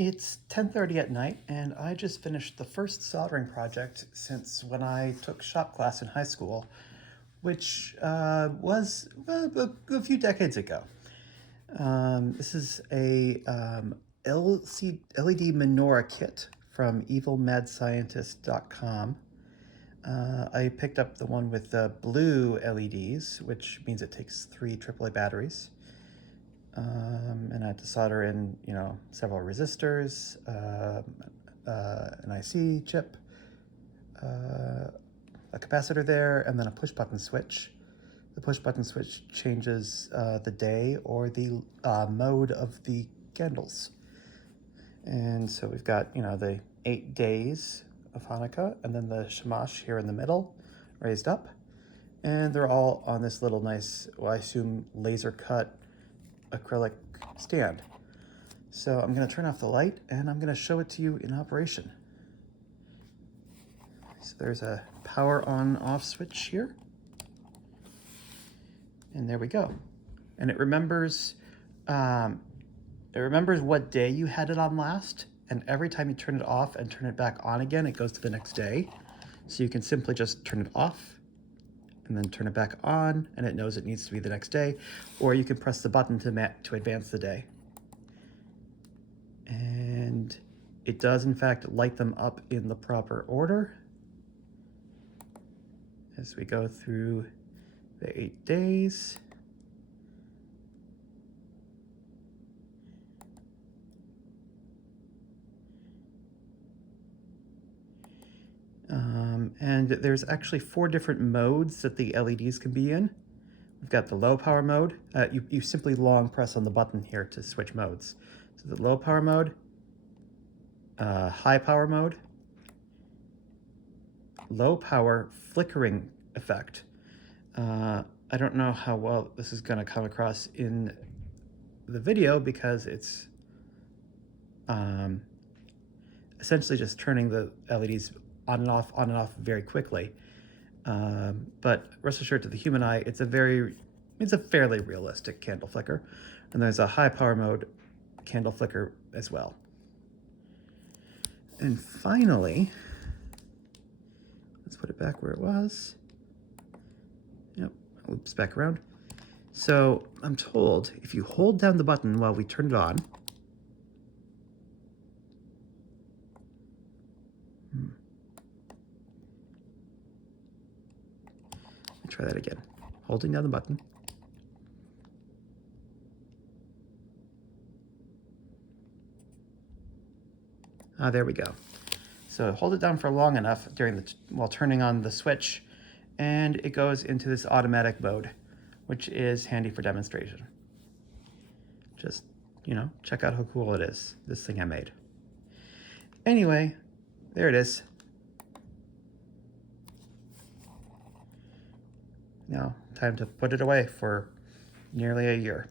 It's 10:30 at night, and I just finished the first soldering project since when I took shop class in high school, which was a few decades ago. This is a LED Menorah kit from evilmadscientist.com. I picked up the one with the blue LEDs, which means it takes 3 AAA batteries. And I had to solder in, several resistors, an IC chip, a capacitor there, and then a push button switch. The push button switch changes the day or the mode of the candles. And so we've got, the 8 days of Hanukkah, and then the shamash here in the middle, raised up. And they're all on this little nice, I assume, laser cut acrylic stand. So I'm going to turn off the light and I'm going to show it to you in operation. So there's a power on off switch here. And there we go. And it remembers what day you had it on last, and every time you turn it off and turn it back on again, it goes to the next day. So you can simply just turn it off and then turn it back on, and it knows it needs to be the next day, or you can press the button to advance the day. And it does, in fact, light them up in the proper order as we go through the 8 days. And there's actually 4 different modes that the LEDs can be in. We've got the low power mode. You simply long press on the button here to switch modes. So the low power mode, high power mode, low power flickering effect. I don't know how well this is going to come across in the video because it's essentially just turning the LEDs on and off very quickly. But rest assured, to the human eye, it's a fairly realistic candle flicker. And there's a high power mode candle flicker as well. And finally, let's put it back where it was. Yep, loops back around. So I'm told if you hold down the button while we turn it on, try that again. Holding down the button. There we go. So hold it down for long enough while turning on the switch, and it goes into this automatic mode, which is handy for demonstration. Just, check out how cool it is, this thing I made. Anyway, there it is. Now, time to put it away for nearly a year.